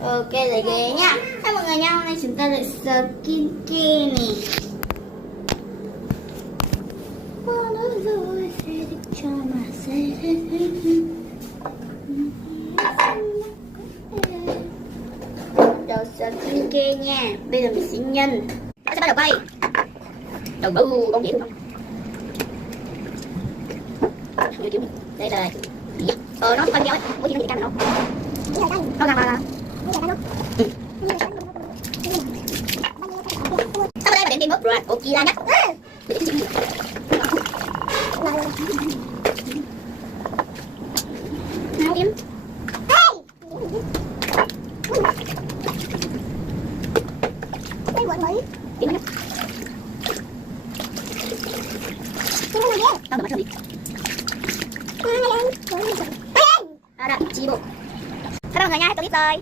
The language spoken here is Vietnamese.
Ok rồi ghế nha. Chào mọi người nha, hôm nay chúng ta lại skincare này. Nói rồi sẽ được cho mà sẽ đầu skincare nha. Bây giờ mình sẽ nhân. Nó sẽ bắt đầu quay. Đầu bự con dễ không? Đây là nó quay video ấy, có gì nó cam đâu. Nó cam mà. Sau đây mình đem nốt rồi, cột chia ra nhé. Nào em. Đây quậy mấy. Em nhé. Tao mở đi. Đó, chị bộ. Hello mọi người nha, tôi biết rồi.